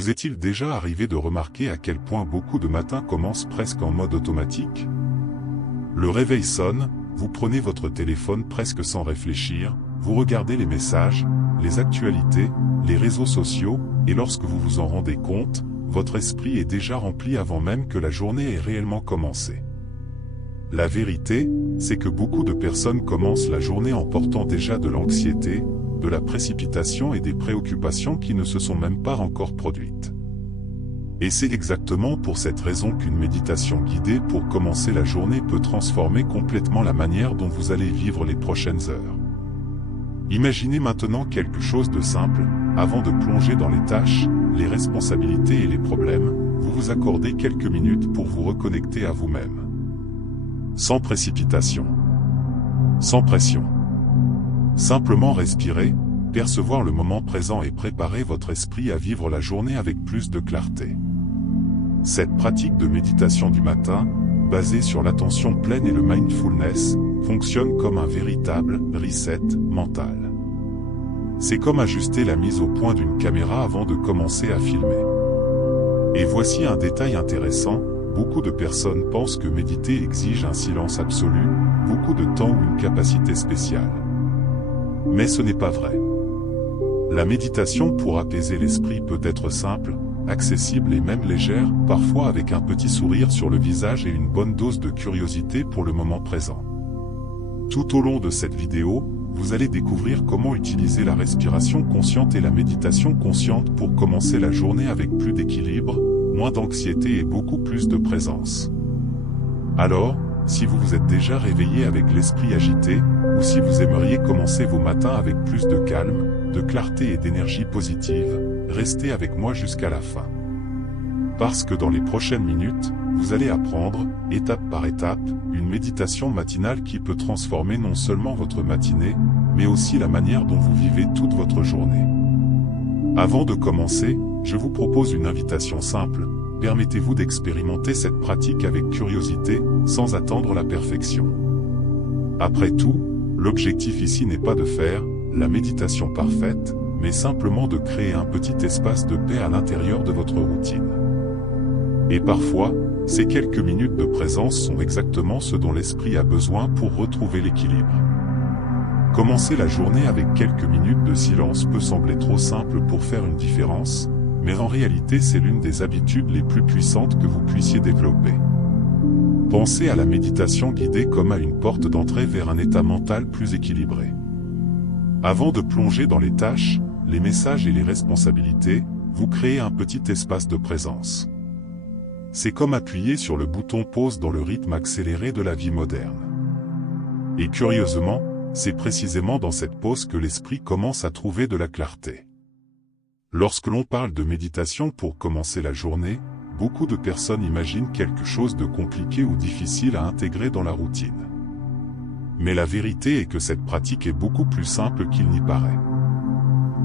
Vous est-il déjà arrivé de remarquer à quel point beaucoup de matins commencent presque en mode automatique? Le réveil sonne, vous prenez votre téléphone presque sans réfléchir, vous regardez les messages, les actualités, les réseaux sociaux, et lorsque vous vous en rendez compte, votre esprit est déjà rempli avant même que la journée ait réellement commencé. La vérité, c'est que beaucoup de personnes commencent la journée en portant déjà de l'anxiété, de la précipitation et des préoccupations qui ne se sont même pas encore produites. Et c'est exactement pour cette raison qu'une méditation guidée pour commencer la journée peut transformer complètement la manière dont vous allez vivre les prochaines heures. Imaginez maintenant quelque chose de simple, avant de plonger dans les tâches, les responsabilités et les problèmes, vous vous accordez quelques minutes pour vous reconnecter à vous-même. Sans précipitation. Sans pression. Simplement respirer, percevoir le moment présent et préparer votre esprit à vivre la journée avec plus de clarté. Cette pratique de méditation du matin, basée sur l'attention pleine et le mindfulness, fonctionne comme un véritable reset mental. C'est comme ajuster la mise au point d'une caméra avant de commencer à filmer. Et voici un détail intéressant, beaucoup de personnes pensent que méditer exige un silence absolu, beaucoup de temps ou une capacité spéciale. Mais ce n'est pas vrai. La méditation pour apaiser l'esprit peut être simple, accessible et même légère, parfois avec un petit sourire sur le visage et une bonne dose de curiosité pour le moment présent. Tout au long de cette vidéo, vous allez découvrir comment utiliser la respiration consciente et la méditation consciente pour commencer la journée avec plus d'équilibre, moins d'anxiété et beaucoup plus de présence. Alors, si vous vous êtes déjà réveillé avec l'esprit agité, ou si vous aimeriez commencer vos matins avec plus de calme, de clarté et d'énergie positive, restez avec moi jusqu'à la fin. Parce que dans les prochaines minutes, vous allez apprendre, étape par étape, une méditation matinale qui peut transformer non seulement votre matinée, mais aussi la manière dont vous vivez toute votre journée. Avant de commencer, je vous propose une invitation simple, permettez-vous d'expérimenter cette pratique avec curiosité, sans attendre la perfection. Après tout, l'objectif ici n'est pas de faire la méditation parfaite, mais simplement de créer un petit espace de paix à l'intérieur de votre routine. Et parfois, ces quelques minutes de présence sont exactement ce dont l'esprit a besoin pour retrouver l'équilibre. Commencer la journée avec quelques minutes de silence peut sembler trop simple pour faire une différence, mais en réalité c'est l'une des habitudes les plus puissantes que vous puissiez développer. Pensez à la méditation guidée comme à une porte d'entrée vers un état mental plus équilibré. Avant de plonger dans les tâches, les messages et les responsabilités, vous créez un petit espace de présence. C'est comme appuyer sur le bouton pause dans le rythme accéléré de la vie moderne. Et curieusement, c'est précisément dans cette pause que l'esprit commence à trouver de la clarté. Lorsque l'on parle de méditation pour commencer la journée, beaucoup de personnes imaginent quelque chose de compliqué ou difficile à intégrer dans la routine. Mais la vérité est que cette pratique est beaucoup plus simple qu'il n'y paraît.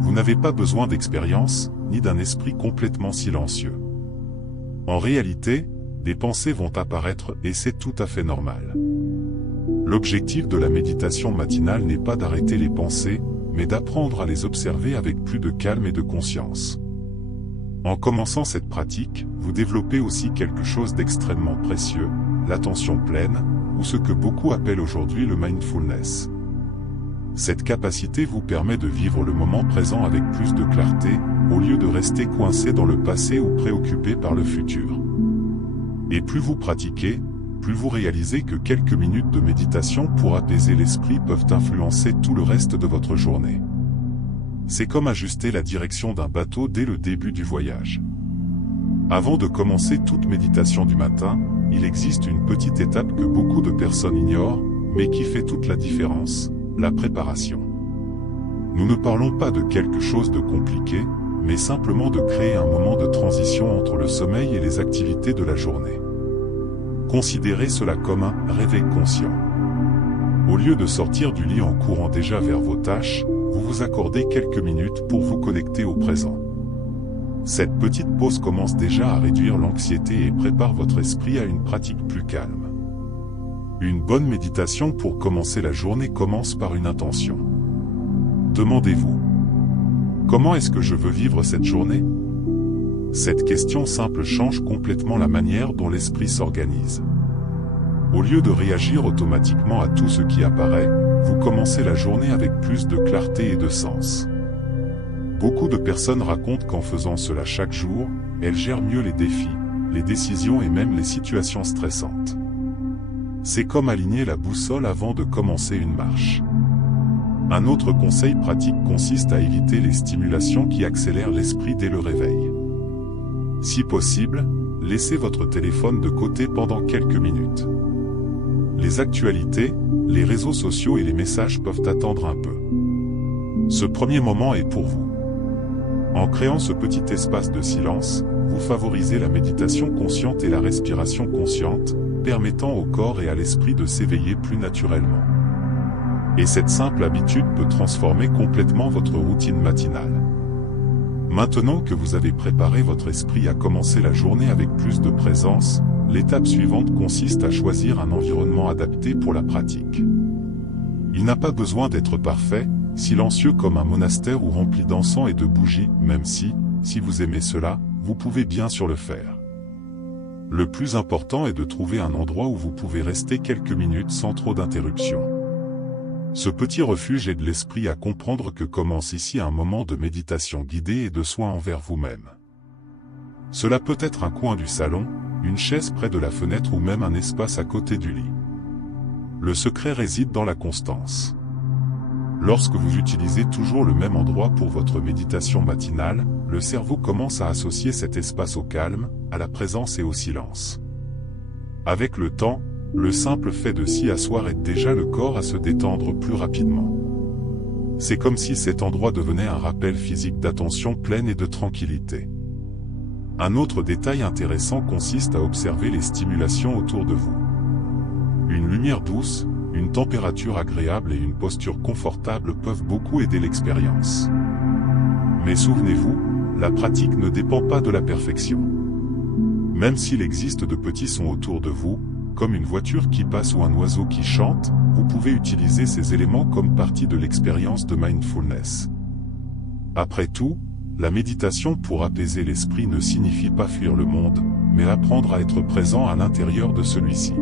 Vous n'avez pas besoin d'expérience, ni d'un esprit complètement silencieux. En réalité, des pensées vont apparaître et c'est tout à fait normal. L'objectif de la méditation matinale n'est pas d'arrêter les pensées, mais d'apprendre à les observer avec plus de calme et de conscience. En commençant cette pratique, vous développez aussi quelque chose d'extrêmement précieux, l'attention pleine, ou ce que beaucoup appellent aujourd'hui le mindfulness. Cette capacité vous permet de vivre le moment présent avec plus de clarté, au lieu de rester coincé dans le passé ou préoccupé par le futur. Et plus vous pratiquez, plus vous réalisez que quelques minutes de méditation pour apaiser l'esprit peuvent influencer tout le reste de votre journée. C'est comme ajuster la direction d'un bateau dès le début du voyage. Avant de commencer toute méditation du matin, il existe une petite étape que beaucoup de personnes ignorent, mais qui fait toute la différence, la préparation. Nous ne parlons pas de quelque chose de compliqué, mais simplement de créer un moment de transition entre le sommeil et les activités de la journée. Considérez cela comme un réveil conscient. Au lieu de sortir du lit en courant déjà vers vos tâches, vous vous accordez quelques minutes pour vous connecter au présent. Cette petite pause commence déjà à réduire l'anxiété et prépare votre esprit à une pratique plus calme. Une bonne méditation pour commencer la journée commence par une intention. Demandez-vous: comment est-ce que je veux vivre cette journée? Cette question simple change complètement la manière dont l'esprit s'organise. Au lieu de réagir automatiquement à tout ce qui apparaît, vous commencez la journée avec plus de clarté et de sens. Beaucoup de personnes racontent qu'en faisant cela chaque jour, elles gèrent mieux les défis, les décisions et même les situations stressantes. C'est comme aligner la boussole avant de commencer une marche. Un autre conseil pratique consiste à éviter les stimulations qui accélèrent l'esprit dès le réveil. Si possible, laissez votre téléphone de côté pendant quelques minutes. Les actualités, les réseaux sociaux et les messages peuvent attendre un peu. Ce premier moment est pour vous. En créant ce petit espace de silence, vous favorisez la méditation consciente et la respiration consciente, permettant au corps et à l'esprit de s'éveiller plus naturellement. Et cette simple habitude peut transformer complètement votre routine matinale. Maintenant que vous avez préparé votre esprit à commencer la journée avec plus de présence, l'étape suivante consiste à choisir un environnement adapté pour la pratique. Il n'a pas besoin d'être parfait, silencieux comme un monastère ou rempli d'encens et de bougies, même si vous aimez cela, vous pouvez bien sûr le faire. Le plus important est de trouver un endroit où vous pouvez rester quelques minutes sans trop d'interruptions. Ce petit refuge aide l'esprit à comprendre que commence ici un moment de méditation guidée et de soin envers vous-même. Cela peut être un coin du salon, une chaise près de la fenêtre ou même un espace à côté du lit. Le secret réside dans la constance. Lorsque vous utilisez toujours le même endroit pour votre méditation matinale, le cerveau commence à associer cet espace au calme, à la présence et au silence. Avec le temps, le simple fait de s'y asseoir aide déjà le corps à se détendre plus rapidement. C'est comme si cet endroit devenait un rappel physique d'attention pleine et de tranquillité. Un autre détail intéressant consiste à observer les stimulations autour de vous. Une lumière douce, une température agréable et une posture confortable peuvent beaucoup aider l'expérience. Mais souvenez-vous, la pratique ne dépend pas de la perfection. Même s'il existe de petits sons autour de vous, comme une voiture qui passe ou un oiseau qui chante, vous pouvez utiliser ces éléments comme partie de l'expérience de mindfulness. Après tout, la méditation pour apaiser l'esprit ne signifie pas fuir le monde, mais apprendre à être présent à l'intérieur de celui-ci.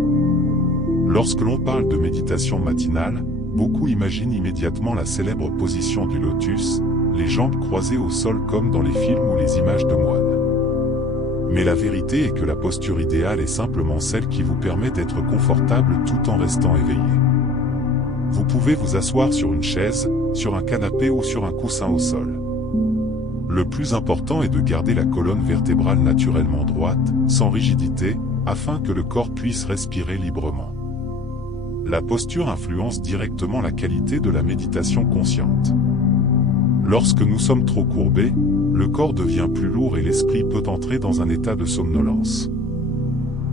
Lorsque l'on parle de méditation matinale, beaucoup imaginent immédiatement la célèbre position du lotus, les jambes croisées au sol comme dans les films ou les images de moines. Mais la vérité est que la posture idéale est simplement celle qui vous permet d'être confortable tout en restant éveillé. Vous pouvez vous asseoir sur une chaise, sur un canapé ou sur un coussin au sol. Le plus important est de garder la colonne vertébrale naturellement droite, sans rigidité, afin que le corps puisse respirer librement. La posture influence directement la qualité de la méditation consciente. Lorsque nous sommes trop courbés, le corps devient plus lourd et l'esprit peut entrer dans un état de somnolence.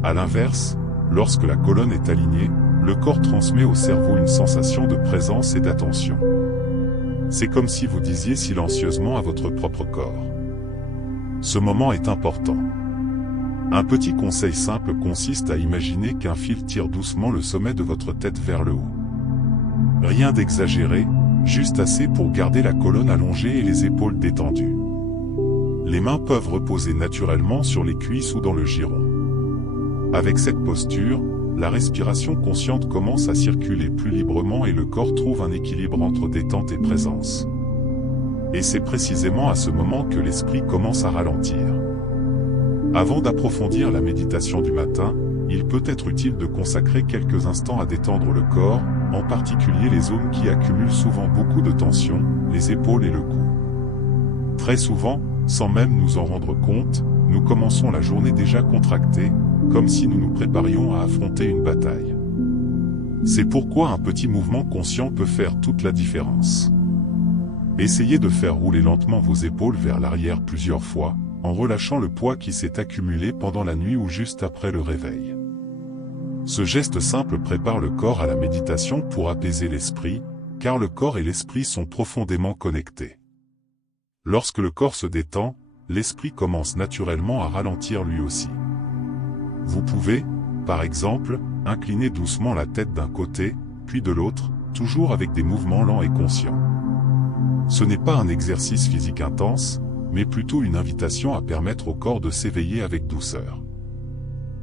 À l'inverse, lorsque la colonne est alignée, le corps transmet au cerveau une sensation de présence et d'attention. C'est comme si vous disiez silencieusement à votre propre corps. Ce moment est important. Un petit conseil simple consiste à imaginer qu'un fil tire doucement le sommet de votre tête vers le haut. Rien d'exagéré, juste assez pour garder la colonne allongée et les épaules détendues. Les mains peuvent reposer naturellement sur les cuisses ou dans le giron. Avec cette posture, la respiration consciente commence à circuler plus librement et le corps trouve un équilibre entre détente et présence. Et c'est précisément à ce moment que l'esprit commence à ralentir. Avant d'approfondir la méditation du matin, il peut être utile de consacrer quelques instants à détendre le corps, en particulier les zones qui accumulent souvent beaucoup de tension, les épaules et le cou. Très souvent, sans même nous en rendre compte, nous commençons la journée déjà contractée, comme si nous nous préparions à affronter une bataille. C'est pourquoi un petit mouvement conscient peut faire toute la différence. Essayez de faire rouler lentement vos épaules vers l'arrière plusieurs fois, en relâchant le poids qui s'est accumulé pendant la nuit ou juste après le réveil. Ce geste simple prépare le corps à la méditation pour apaiser l'esprit, car le corps et l'esprit sont profondément connectés. Lorsque le corps se détend, l'esprit commence naturellement à ralentir lui aussi. Vous pouvez, par exemple, incliner doucement la tête d'un côté, puis de l'autre, toujours avec des mouvements lents et conscients. Ce n'est pas un exercice physique intense, mais plutôt une invitation à permettre au corps de s'éveiller avec douceur.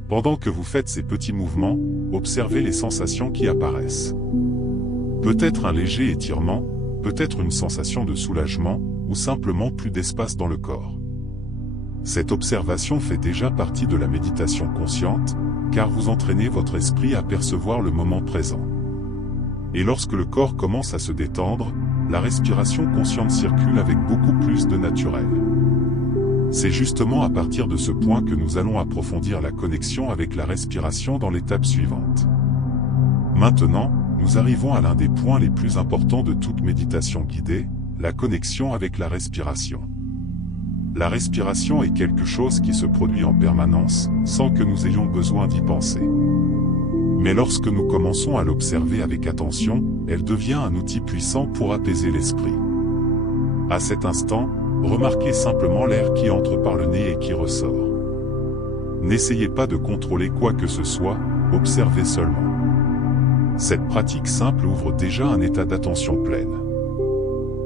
Pendant que vous faites ces petits mouvements, observez les sensations qui apparaissent. Peut-être un léger étirement, peut-être une sensation de soulagement, ou simplement plus d'espace dans le corps. Cette observation fait déjà partie de la méditation consciente, car vous entraînez votre esprit à percevoir le moment présent. Et lorsque le corps commence à se détendre, la respiration consciente circule avec beaucoup plus de naturel. C'est justement à partir de ce point que nous allons approfondir la connexion avec la respiration dans l'étape suivante. Maintenant, nous arrivons à l'un des points les plus importants de toute méditation guidée, la connexion avec la respiration. La respiration est quelque chose qui se produit en permanence, sans que nous ayons besoin d'y penser. Mais lorsque nous commençons à l'observer avec attention, elle devient un outil puissant pour apaiser l'esprit. À cet instant, remarquez simplement l'air qui entre par le nez et qui ressort. N'essayez pas de contrôler quoi que ce soit, observez seulement. Cette pratique simple ouvre déjà un état d'attention pleine.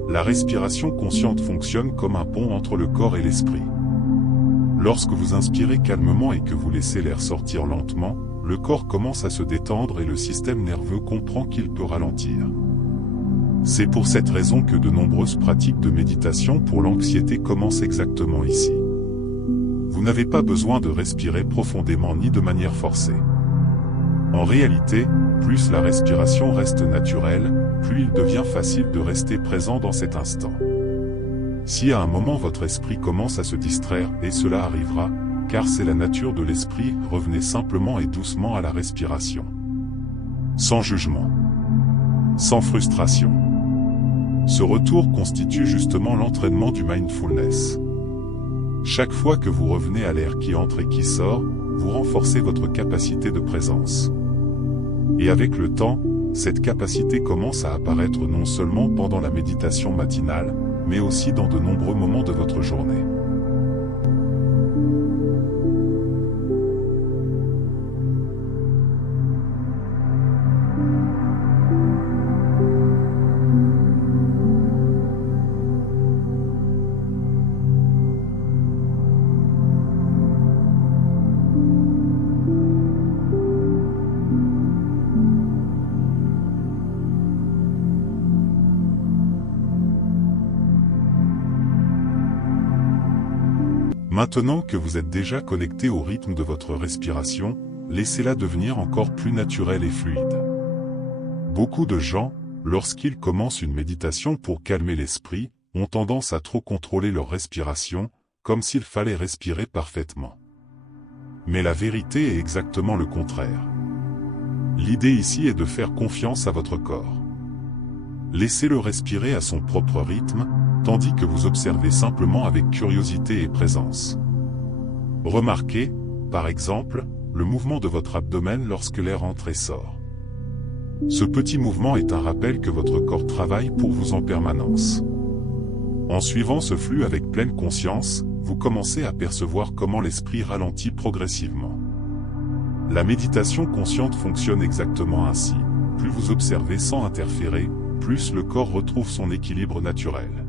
La respiration consciente fonctionne comme un pont entre le corps et l'esprit. Lorsque vous inspirez calmement et que vous laissez l'air sortir lentement, le corps commence à se détendre et le système nerveux comprend qu'il peut ralentir. C'est pour cette raison que de nombreuses pratiques de méditation pour l'anxiété commencent exactement ici. Vous n'avez pas besoin de respirer profondément ni de manière forcée. En réalité, plus la respiration reste naturelle, plus il devient facile de rester présent dans cet instant. Si à un moment votre esprit commence à se distraire, et cela arrivera, car c'est la nature de l'esprit, revenez simplement et doucement à la respiration. Sans jugement. Sans frustration. Ce retour constitue justement l'entraînement du mindfulness. Chaque fois que vous revenez à l'air qui entre et qui sort, vous renforcez votre capacité de présence. Et avec le temps, cette capacité commence à apparaître non seulement pendant la méditation matinale, mais aussi dans de nombreux moments de votre journée. Maintenant que vous êtes déjà connecté au rythme de votre respiration, laissez-la devenir encore plus naturelle et fluide. Beaucoup de gens, lorsqu'ils commencent une méditation pour calmer l'esprit, ont tendance à trop contrôler leur respiration, comme s'il fallait respirer parfaitement. Mais la vérité est exactement le contraire. L'idée ici est de faire confiance à votre corps. Laissez-le respirer à son propre rythme, tandis que vous observez simplement avec curiosité et présence. Remarquez, par exemple, le mouvement de votre abdomen lorsque l'air entre et sort. Ce petit mouvement est un rappel que votre corps travaille pour vous en permanence. En suivant ce flux avec pleine conscience, vous commencez à percevoir comment l'esprit ralentit progressivement. La méditation consciente fonctionne exactement ainsi. Plus vous observez sans interférer, plus le corps retrouve son équilibre naturel.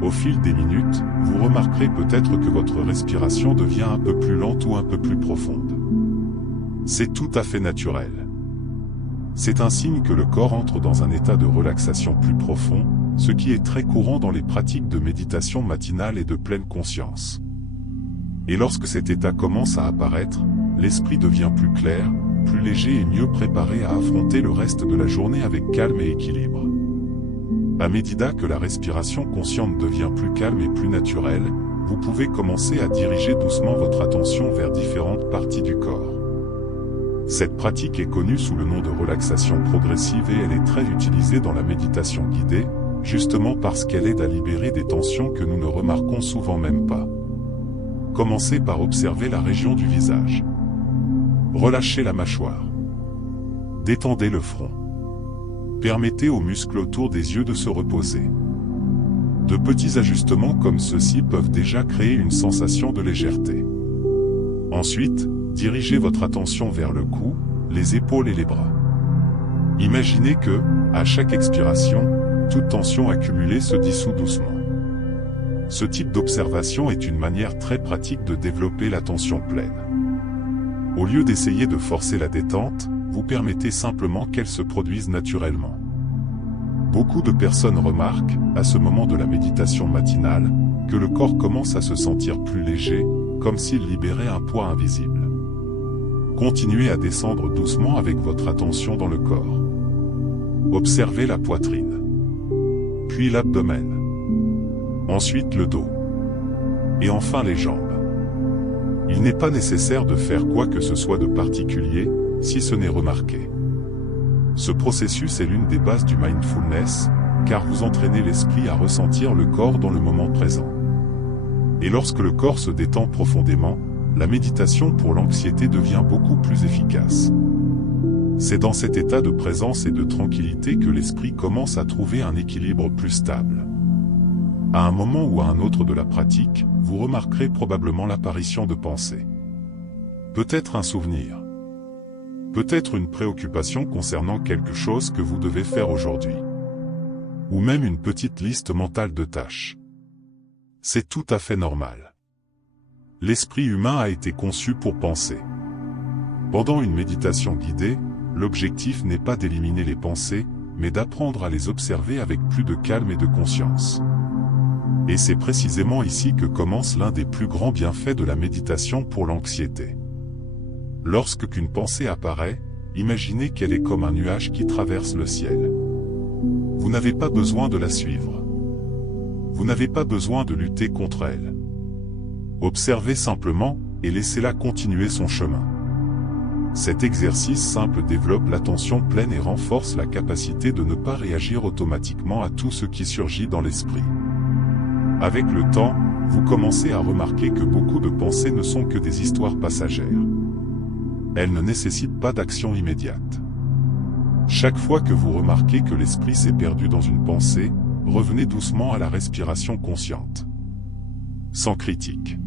Au fil des minutes, vous remarquerez peut-être que votre respiration devient un peu plus lente ou un peu plus profonde. C'est tout à fait naturel. C'est un signe que le corps entre dans un état de relaxation plus profond, ce qui est très courant dans les pratiques de méditation matinale et de pleine conscience. Et lorsque cet état commence à apparaître, l'esprit devient plus clair, plus léger et mieux préparé à affronter le reste de la journée avec calme et équilibre. À medida que la respiration consciente devient plus calme et plus naturelle, vous pouvez commencer à diriger doucement votre attention vers différentes parties du corps. Cette pratique est connue sous le nom de relaxation progressive et elle est très utilisée dans la méditation guidée, justement parce qu'elle aide à libérer des tensions que nous ne remarquons souvent même pas. Commencez par observer la région du visage. Relâchez la mâchoire. Détendez le front. Permettez aux muscles autour des yeux de se reposer. De petits ajustements comme ceux-ci peuvent déjà créer une sensation de légèreté. Ensuite, dirigez votre attention vers le cou, les épaules et les bras. Imaginez que, à chaque expiration, toute tension accumulée se dissout doucement. Ce type d'observation est une manière très pratique de développer l'attention pleine. Au lieu d'essayer de forcer la détente, vous permettez simplement qu'elle se produise naturellement. Beaucoup de personnes remarquent, à ce moment de la méditation matinale, que le corps commence à se sentir plus léger, comme s'il libérait un poids invisible. Continuez à descendre doucement avec votre attention dans le corps. Observez la poitrine, puis l'abdomen, ensuite le dos, et enfin les jambes. Il n'est pas nécessaire de faire quoi que ce soit de particulier, si ce n'est remarqué. Ce processus est l'une des bases du mindfulness, car vous entraînez l'esprit à ressentir le corps dans le moment présent. Et lorsque le corps se détend profondément, la méditation pour l'anxiété devient beaucoup plus efficace. C'est dans cet état de présence et de tranquillité que l'esprit commence à trouver un équilibre plus stable. À un moment ou à un autre de la pratique, vous remarquerez probablement l'apparition de pensées. Peut-être un souvenir. Peut-être une préoccupation concernant quelque chose que vous devez faire aujourd'hui. Ou même une petite liste mentale de tâches. C'est tout à fait normal. L'esprit humain a été conçu pour penser. Pendant une méditation guidée, l'objectif n'est pas d'éliminer les pensées, mais d'apprendre à les observer avec plus de calme et de conscience. Et c'est précisément ici que commence l'un des plus grands bienfaits de la méditation pour l'anxiété. Lorsqu'une pensée apparaît, imaginez qu'elle est comme un nuage qui traverse le ciel. Vous n'avez pas besoin de la suivre. Vous n'avez pas besoin de lutter contre elle. Observez simplement, et laissez-la continuer son chemin. Cet exercice simple développe l'attention pleine et renforce la capacité de ne pas réagir automatiquement à tout ce qui surgit dans l'esprit. Avec le temps, vous commencez à remarquer que beaucoup de pensées ne sont que des histoires passagères. Elles ne nécessitent pas d'action immédiate. Chaque fois que vous remarquez que l'esprit s'est perdu dans une pensée, revenez doucement à la respiration consciente. Sans critique.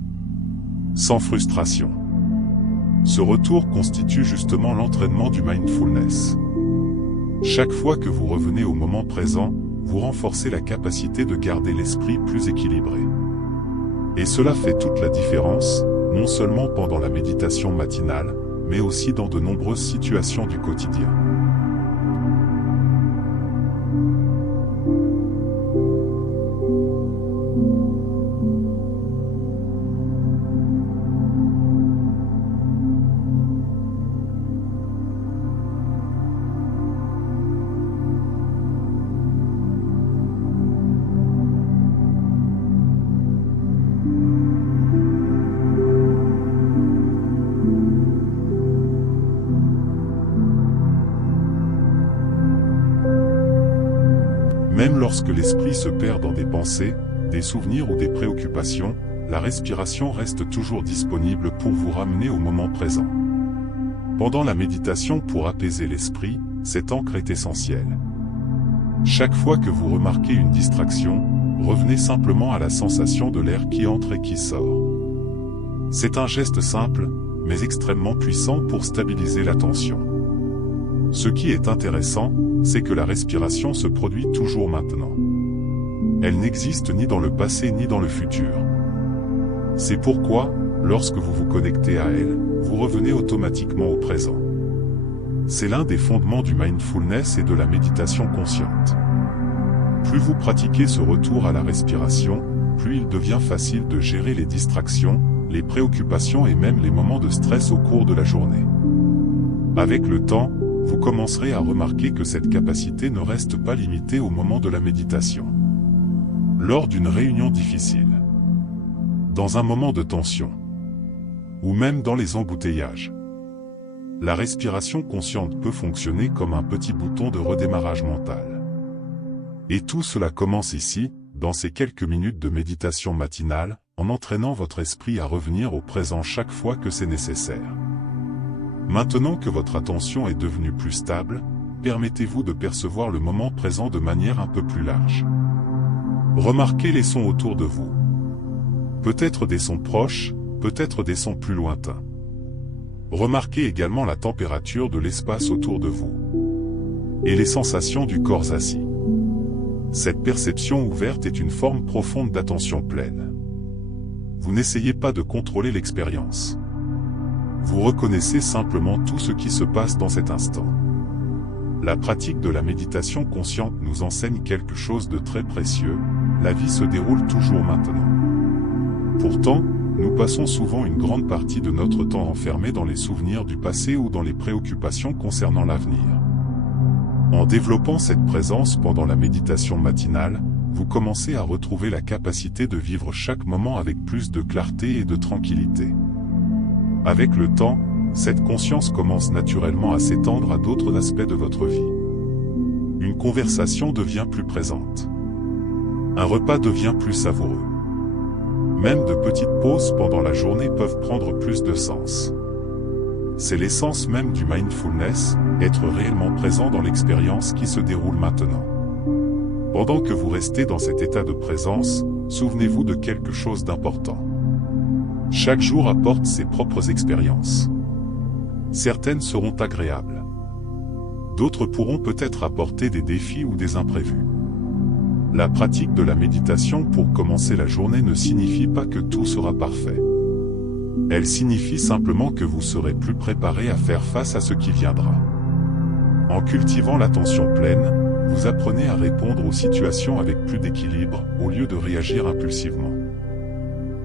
Sans frustration. Ce retour constitue justement l'entraînement du mindfulness. Chaque fois que vous revenez au moment présent, vous renforcez la capacité de garder l'esprit plus équilibré. Et cela fait toute la différence, non seulement pendant la méditation matinale, mais aussi dans de nombreuses situations du quotidien. Même lorsque l'esprit se perd dans des pensées, des souvenirs ou des préoccupations, la respiration reste toujours disponible pour vous ramener au moment présent. Pendant la méditation pour apaiser l'esprit, cette ancre est essentielle. Chaque fois que vous remarquez une distraction, revenez simplement à la sensation de l'air qui entre et qui sort. C'est un geste simple, mais extrêmement puissant pour stabiliser l'attention. Ce qui est intéressant, c'est que la respiration se produit toujours maintenant. Elle n'existe ni dans le passé ni dans le futur. C'est pourquoi, lorsque vous vous connectez à elle, vous revenez automatiquement au présent. C'est l'un des fondements du mindfulness et de la méditation consciente. Plus vous pratiquez ce retour à la respiration, plus il devient facile de gérer les distractions, les préoccupations et même les moments de stress au cours de la journée. Avec le temps, vous commencerez à remarquer que cette capacité ne reste pas limitée au moment de la méditation. Lors d'une réunion difficile, dans un moment de tension, ou même dans les embouteillages, la respiration consciente peut fonctionner comme un petit bouton de redémarrage mental. Et tout cela commence ici, dans ces quelques minutes de méditation matinale, en entraînant votre esprit à revenir au présent chaque fois que c'est nécessaire. Maintenant que votre attention est devenue plus stable, permettez-vous de percevoir le moment présent de manière un peu plus large. Remarquez les sons autour de vous. Peut-être des sons proches, peut-être des sons plus lointains. Remarquez également la température de l'espace autour de vous. Et les sensations du corps assis. Cette perception ouverte est une forme profonde d'attention pleine. Vous n'essayez pas de contrôler l'expérience. Vous reconnaissez simplement tout ce qui se passe dans cet instant. La pratique de la méditation consciente nous enseigne quelque chose de très précieux, la vie se déroule toujours maintenant. Pourtant, nous passons souvent une grande partie de notre temps enfermés dans les souvenirs du passé ou dans les préoccupations concernant l'avenir. En développant cette présence pendant la méditation matinale, vous commencez à retrouver la capacité de vivre chaque moment avec plus de clarté et de tranquillité. Avec le temps, cette conscience commence naturellement à s'étendre à d'autres aspects de votre vie. Une conversation devient plus présente. Un repas devient plus savoureux. Même de petites pauses pendant la journée peuvent prendre plus de sens. C'est l'essence même du mindfulness, être réellement présent dans l'expérience qui se déroule maintenant. Pendant que vous restez dans cet état de présence, souvenez-vous de quelque chose d'important. Chaque jour apporte ses propres expériences. Certaines seront agréables. D'autres pourront peut-être apporter des défis ou des imprévus. La pratique de la méditation pour commencer la journée ne signifie pas que tout sera parfait. Elle signifie simplement que vous serez plus préparé à faire face à ce qui viendra. En cultivant l'attention pleine, vous apprenez à répondre aux situations avec plus d'équilibre, au lieu de réagir impulsivement.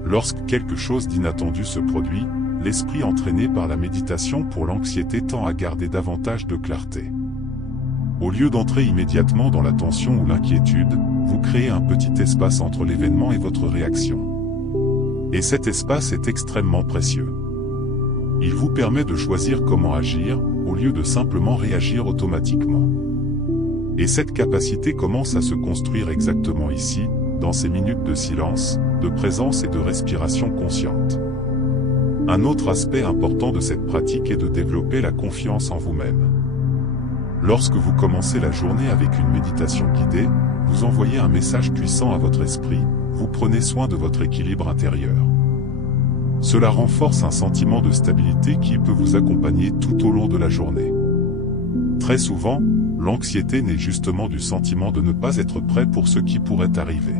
Lorsque quelque chose d'inattendu se produit, l'esprit entraîné par la méditation pour l'anxiété tend à garder davantage de clarté. Au lieu d'entrer immédiatement dans la tension ou l'inquiétude, vous créez un petit espace entre l'événement et votre réaction. Et cet espace est extrêmement précieux. Il vous permet de choisir comment agir, au lieu de simplement réagir automatiquement. Et cette capacité commence à se construire exactement ici, dans ces minutes de silence, de présence et de respiration consciente. Un autre aspect important de cette pratique est de développer la confiance en vous-même. Lorsque vous commencez la journée avec une méditation guidée, vous envoyez un message puissant à votre esprit, vous prenez soin de votre équilibre intérieur. Cela renforce un sentiment de stabilité qui peut vous accompagner tout au long de la journée. Très souvent, l'anxiété naît justement du sentiment de ne pas être prêt pour ce qui pourrait arriver.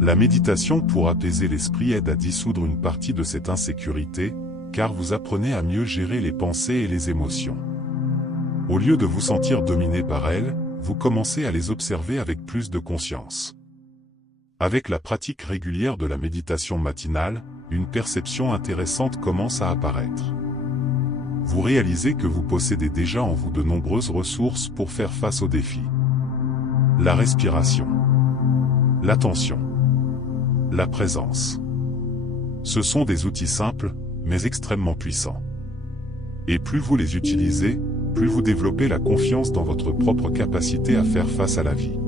La méditation pour apaiser l'esprit aide à dissoudre une partie de cette insécurité, car vous apprenez à mieux gérer les pensées et les émotions. Au lieu de vous sentir dominé par elles, vous commencez à les observer avec plus de conscience. Avec la pratique régulière de la méditation matinale, une perception intéressante commence à apparaître. Vous réalisez que vous possédez déjà en vous de nombreuses ressources pour faire face aux défis. La respiration, l'attention, la présence. Ce sont des outils simples, mais extrêmement puissants. Et plus vous les utilisez, plus vous développez la confiance dans votre propre capacité à faire face à la vie.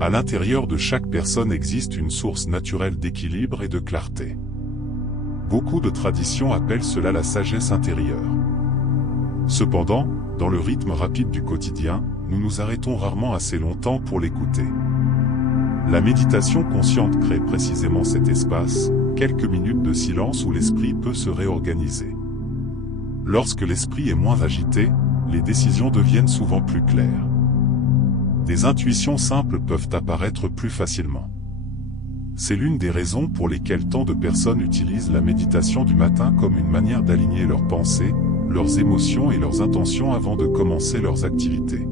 À l'intérieur de chaque personne existe une source naturelle d'équilibre et de clarté. Beaucoup de traditions appellent cela la sagesse intérieure. Cependant, dans le rythme rapide du quotidien, nous nous arrêtons rarement assez longtemps pour l'écouter. La méditation consciente crée précisément cet espace, quelques minutes de silence où l'esprit peut se réorganiser. Lorsque l'esprit est moins agité, les décisions deviennent souvent plus claires. Des intuitions simples peuvent apparaître plus facilement. C'est l'une des raisons pour lesquelles tant de personnes utilisent la méditation du matin comme une manière d'aligner leurs pensées, leurs émotions et leurs intentions avant de commencer leurs activités.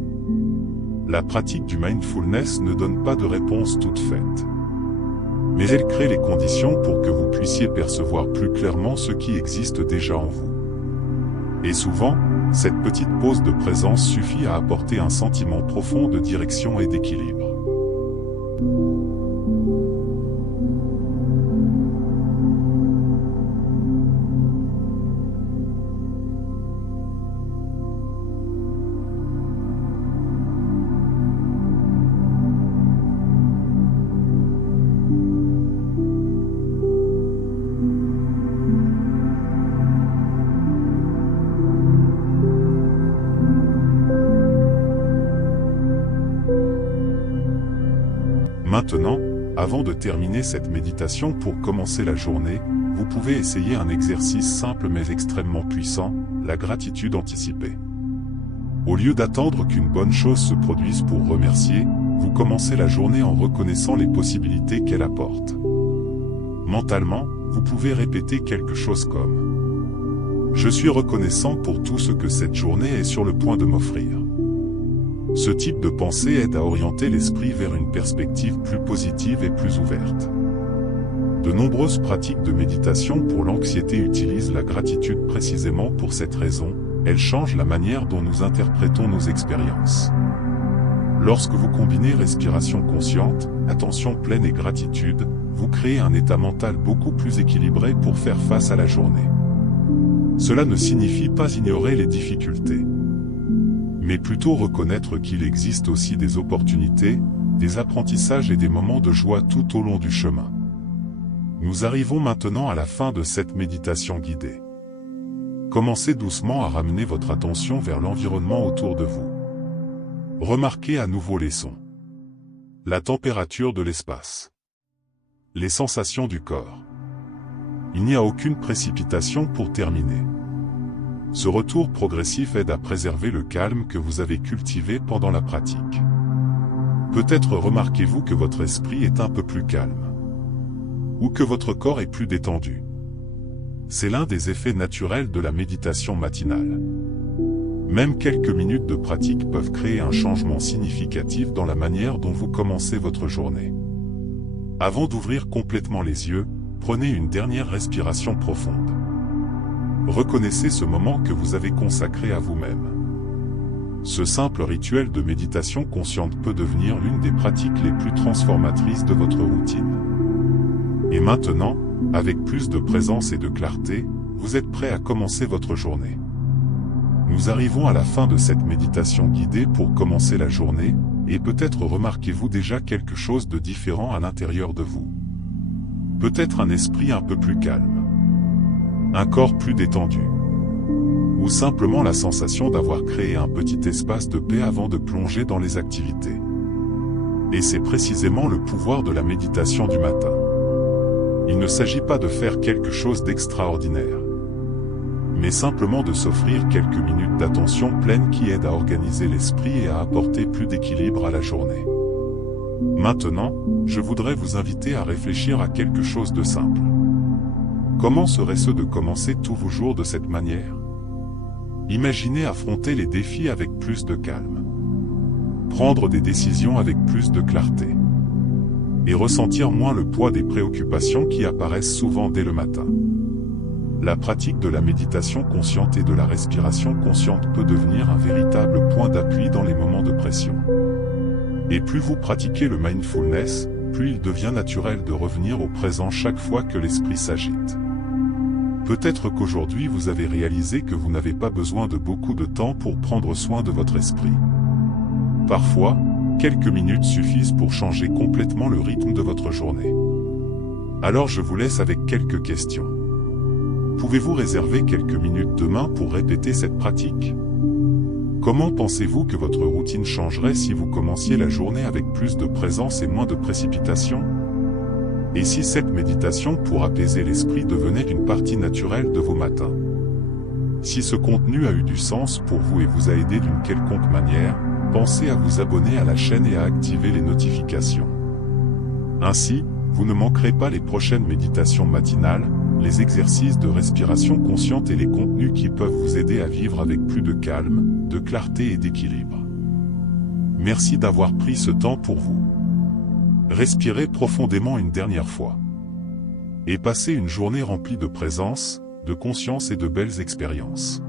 La pratique du mindfulness ne donne pas de réponse toute faite. Mais elle crée les conditions pour que vous puissiez percevoir plus clairement ce qui existe déjà en vous. Et souvent, cette petite pause de présence suffit à apporter un sentiment profond de direction et d'équilibre. Maintenant, avant de terminer cette méditation pour commencer la journée, vous pouvez essayer un exercice simple mais extrêmement puissant, la gratitude anticipée. Au lieu d'attendre qu'une bonne chose se produise pour remercier, vous commencez la journée en reconnaissant les possibilités qu'elle apporte. Mentalement, vous pouvez répéter quelque chose comme « Je suis reconnaissant pour tout ce que cette journée est sur le point de m'offrir ». Ce type de pensée aide à orienter l'esprit vers une perspective plus positive et plus ouverte. De nombreuses pratiques de méditation pour l'anxiété utilisent la gratitude précisément pour cette raison, elle change la manière dont nous interprétons nos expériences. Lorsque vous combinez respiration consciente, attention pleine et gratitude, vous créez un état mental beaucoup plus équilibré pour faire face à la journée. Cela ne signifie pas ignorer les difficultés, mais plutôt reconnaître qu'il existe aussi des opportunités, des apprentissages et des moments de joie tout au long du chemin. Nous arrivons maintenant à la fin de cette méditation guidée. Commencez doucement à ramener votre attention vers l'environnement autour de vous. Remarquez à nouveau les sons, la température de l'espace, les sensations du corps. Il n'y a aucune précipitation pour terminer. Ce retour progressif aide à préserver le calme que vous avez cultivé pendant la pratique. Peut-être remarquez-vous que votre esprit est un peu plus calme, ou que votre corps est plus détendu. C'est l'un des effets naturels de la méditation matinale. Même quelques minutes de pratique peuvent créer un changement significatif dans la manière dont vous commencez votre journée. Avant d'ouvrir complètement les yeux, prenez une dernière respiration profonde. Reconnaissez ce moment que vous avez consacré à vous-même. Ce simple rituel de méditation consciente peut devenir l'une des pratiques les plus transformatrices de votre routine. Et maintenant, avec plus de présence et de clarté, vous êtes prêt à commencer votre journée. Nous arrivons à la fin de cette méditation guidée pour commencer la journée, et peut-être remarquez-vous déjà quelque chose de différent à l'intérieur de vous. Peut-être un esprit un peu plus calme, un corps plus détendu, ou simplement la sensation d'avoir créé un petit espace de paix avant de plonger dans les activités. Et c'est précisément le pouvoir de la méditation du matin. Il ne s'agit pas de faire quelque chose d'extraordinaire, mais simplement de s'offrir quelques minutes d'attention pleine qui aident à organiser l'esprit et à apporter plus d'équilibre à la journée. Maintenant, je voudrais vous inviter à réfléchir à quelque chose de simple. Comment serait-ce de commencer tous vos jours de cette manière? Imaginez affronter les défis avec plus de calme, prendre des décisions avec plus de clarté, et ressentir moins le poids des préoccupations qui apparaissent souvent dès le matin. La pratique de la méditation consciente et de la respiration consciente peut devenir un véritable point d'appui dans les moments de pression. Et plus vous pratiquez le mindfulness, plus il devient naturel de revenir au présent chaque fois que l'esprit s'agite. Peut-être qu'aujourd'hui vous avez réalisé que vous n'avez pas besoin de beaucoup de temps pour prendre soin de votre esprit. Parfois, quelques minutes suffisent pour changer complètement le rythme de votre journée. Alors je vous laisse avec quelques questions. Pouvez-vous réserver quelques minutes demain pour répéter cette pratique? Comment pensez-vous que votre routine changerait si vous commenciez la journée avec plus de présence et moins de précipitation? Et si cette méditation pour apaiser l'esprit devenait une partie naturelle de vos matins? Si ce contenu a eu du sens pour vous et vous a aidé d'une quelconque manière, pensez à vous abonner à la chaîne et à activer les notifications. Ainsi, vous ne manquerez pas les prochaines méditations matinales, les exercices de respiration consciente et les contenus qui peuvent vous aider à vivre avec plus de calme, de clarté et d'équilibre. Merci d'avoir pris ce temps pour vous. Respirez profondément une dernière fois. Et passez une journée remplie de présence, de conscience et de belles expériences.